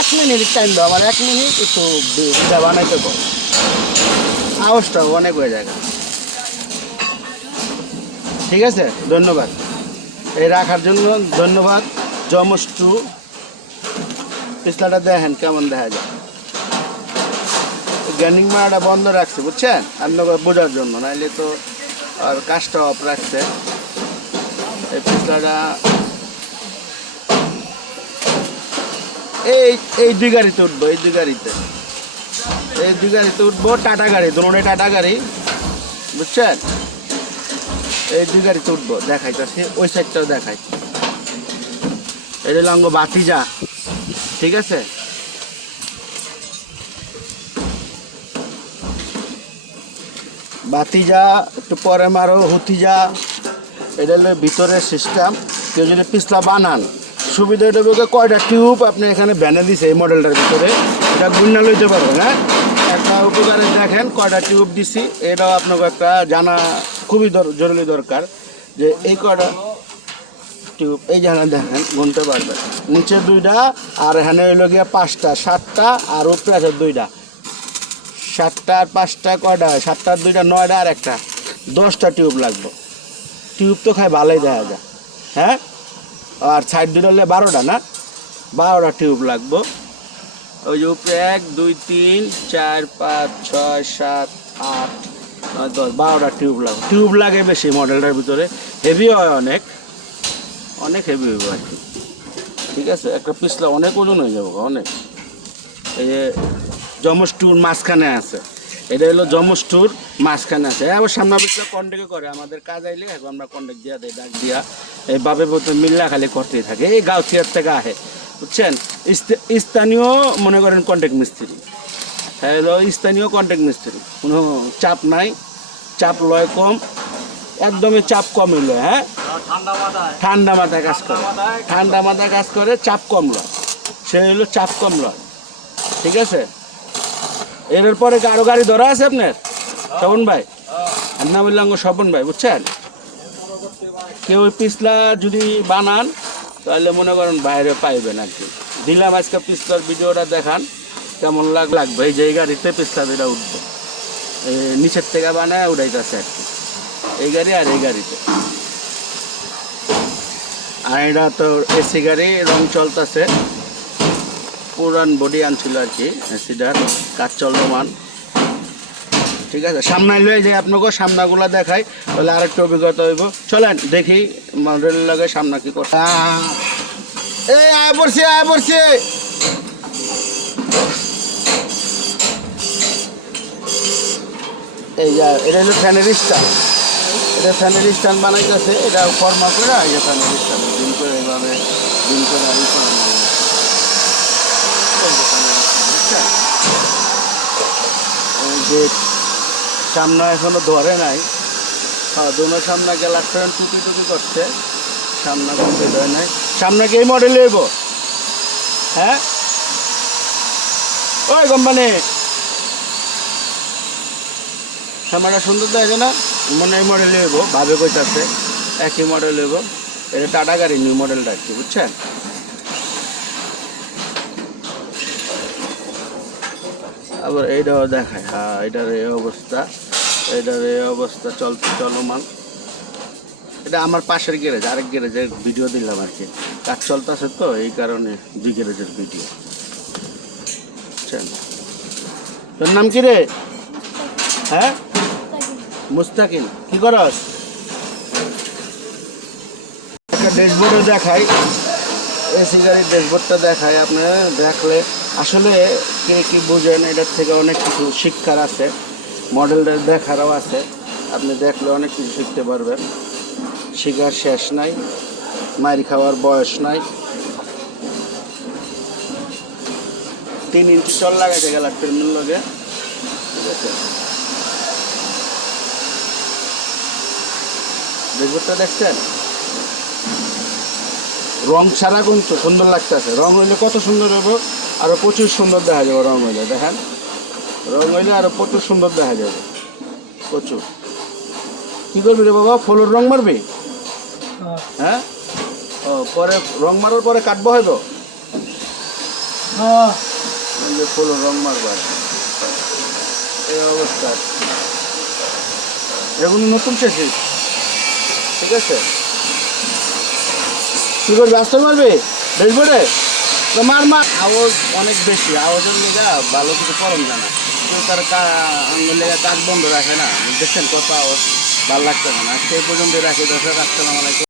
এক minute time দাও, আমার এক মিনিট একটু বানাইতে কর আওয়াজটা অনেক হয়ে যায়। ঠিক আছে? ধন্যবাদ। এই রাখার জন্য ধন্যবাদ। জমস টু পিছলাটা দেখেন কেমন দেখা যায়। গ্যানিং মারাটা বন্ধ রাখছে, বুঝছেন? আপনাকে বোঝার জন্য, নাইলে তো আর কাজটা অফ রাখছে। এই পিছলাটা এই এই দুই গাড়িতে উঠবো, এই দুই গাড়িতে। এই দুই গাড়িতে উঠবো, টাটা গাড়ি দুটোই টাটা গাড়ি, বুঝছেন? এই দুই গাড়িতে উঠবো, দেখাইতেছি, ওই সাইডটাও দেখাই। এটা লঙ্গ বাতিজা ঠিক আছে? বাতিজা একটু পরে মারো হুতিজা এটা হলো ভিতরের সিস্টেম কেউ যদি পিছলা বানান সুবিধা এটা বলতে কয়টা টিউব আপনি এখানে ভ্যানে দিছে এই মডেলটার ভিতরে? এটা গুন্না লইতে পারবেন হ্যাঁ? একটা উপকারে দেখেন কয়টা টিউব দিছি, এটাও আপনাকে একটা জানা খুবই জরুরি দরকার যে এই কয়টা টিউব, এই জানা দেখেন, গুনতে পারবেন। নিচে দুইটা, আর এখানে হইল গিয়ে পাঁচটা, সাতটা আর উপরে আছে দুইটা। সাতটা আর পাঁচটা কয়টা? সাতটা আর দুইটা, নয়টা আর একটা। দশটা টিউব লাগবে। টিউব তো খায় ভালোই দেখা যায় হ্যাঁ? আর সাইড হলে বারোটা না? বারোটা টিউব লাগবো। ওই যে উপরে এক, দুই, তিন, চার, পাঁচ, ছয়, সাত, আট, নয়, দশ, বারোটা টিউব লাগবে। টিউব লাগে বেশি মডেলটার ভিতরে। হেভি হয় অনেক। অনেক হেভি হইব আর কি। ঠিক আছে? একটা পিছলা অনেক ওজন হয়ে যাব, অনেক। এই যে টুর মাঝখানে আছে। এটা হলো টুর মাঝখানে আছে। আবার সামনে পিছলে কন্ট্যাক্ট করে আমাদের কাজ আইলে আমরা কন্ট্যাক্ট দিয়া দেয় ডাক দিয়া। এই বাবে বলতে মিল্লা খালি করতেই থাকে। এই গাউছিয়ার থেকে আহে বুঝছেন? স্থানীয় মনে করেন কন্ট্যাক্ট মিস্ত্রি। হ্যাঁ হলো স্থানীয় কন্ট্যাক্ট মিস্ত্রি। কোনো চাপ নাই চাপ লয় কম একদমই চাপ কম হইল হ্যাঁ? ঠান্ডা মাথায়। কাজ করে। ঠান্ডা মাথায়। কাজ করে চাপ কম লয়। সে হইল চাপ কম লয়। ঠিক আছে? এর পরে কি আরও গাড়ি ধরা আছে আপনার? স্বপন ভাই? আর নাম বললাম স্বপন ভাই বুঝছেন? কেউ পিছলা যদি বানান, তাহলে মনে করেন বাইরে পাইবেন আর কি। দিলাম আজকে পিছলার ভিডিওটা দেখান, কেমন লাগ, লাগবে। এই যে গাড়িতে পিছলা দুটা উঠবো। নিচের থেকে বানায় উড়াইতেছে আর কি। এই গাড়ি আর এই গাড়িতে। আর এটা তো এসি গাড়ি, রং চলতেছে। পুরান বডি আনছিল আর কি, এসিটার, কাজ চলমান। ঠিক আছে? সামনে লয়ে যাই আপনাকে, সামনাগুলো দেখাই, তাহলে আরেকটু অভিজ্ঞতা হইব। চলেন, দেখি মডেল লাগে সামনা কি করছে। এই আয় পড়ছি আয় পড়ছি। এই যা, এটা হলো ফ্যানের স্টার এটা ফ্যানের স্ট্যান্ড বানাইতেছে, এটা ফর্মা করে, এই যে ফ্যানের স্ট্যান্ড। দিন করে এইভাবে দিন করে আর এই যে ফ্যানের stand, বুঝছেন? এই যে সামনে এখনও ধরে নাই। হ্যাঁ দোনো সামনে গেলার ট্রেন টুকি টুকি করছে। সামনে কমপ্লিট হয় নাই। সামনে কি এই মডেল হইব? হ্যাঁ? ওই কোম্পানি। সামনেটা সুন্দর দেখে না? মনে এই মডেল হইব, ভাবে কইতাছে। একই মডেল হইব। এটা টাটা গাড়ি নিউ মডেলটা আর কি, বুঝছেন? আবার এইটাও দেখায় হ্যাঁ এটার এই অবস্থা। এটার এই অবস্থা, চল, চলমান। এটা আমার পাশের গ্যারেজ, আরেক গ্যারেজের ভিডিও দিলাম আর কি। কাজ চলতেছে তো, এই কারণে দুই গ্যারেজের ভিডিও। তোর নাম কি রে? হ্যাঁ? মুস্তাকিম কি করস? একটা ড্যাশবোর্ডও দেখাই। এসি গাড়ির ড্যাশবোর্ডটা দেখাই আপনারা, দেখলে। আসলে কে কি বুঝেন, এটার থেকে অনেক কিছু শিক্ষার আছে মডেলটা দেখারও আছে। আপনি দেখলে অনেক কিছু শিখতে পারবেন। শিখার শেষ নাই, মারি খাওয়ার বয়স নাই। তিন ইঞ্চি চল লাগাইতে গেল ট্রেনের লগে। ঠিক আছে? দেখছেন? রং ছাড়া কিন্তু সুন্দর লাগতেছে। রং হইলে কত সুন্দর হইব? আরও প্রচুর সুন্দর দেখা যাবে রং হইলে দেখেন। রং হইলে আরও প্রচুর সুন্দর দেখা যাবে। প্রচুর। কি করবি রে বাবা? ফুলের রং মারবি? হ্যাঁ। ও পরে রং মারার পরে কাটবো হয়তো? এই যে ফুল রং মারবার এই অবস্থা। এগুলো নতুন শেষে ঠিক আছে? কি করবে? আসতে পারবে ড্যাশবোর্ডে তো মার মার। আওয়াজ অনেক বেশি। আওয়াজের লেগা ভালো কিছু করম জানা। কেউ তার লেগা কাজ বন্ধ রাখে না। দেখছেন কত আওয়াজ? ভালো লাগছে না। সেই পর্যন্ত রাখি। দর্শক, আসসালাম আলাইকুম।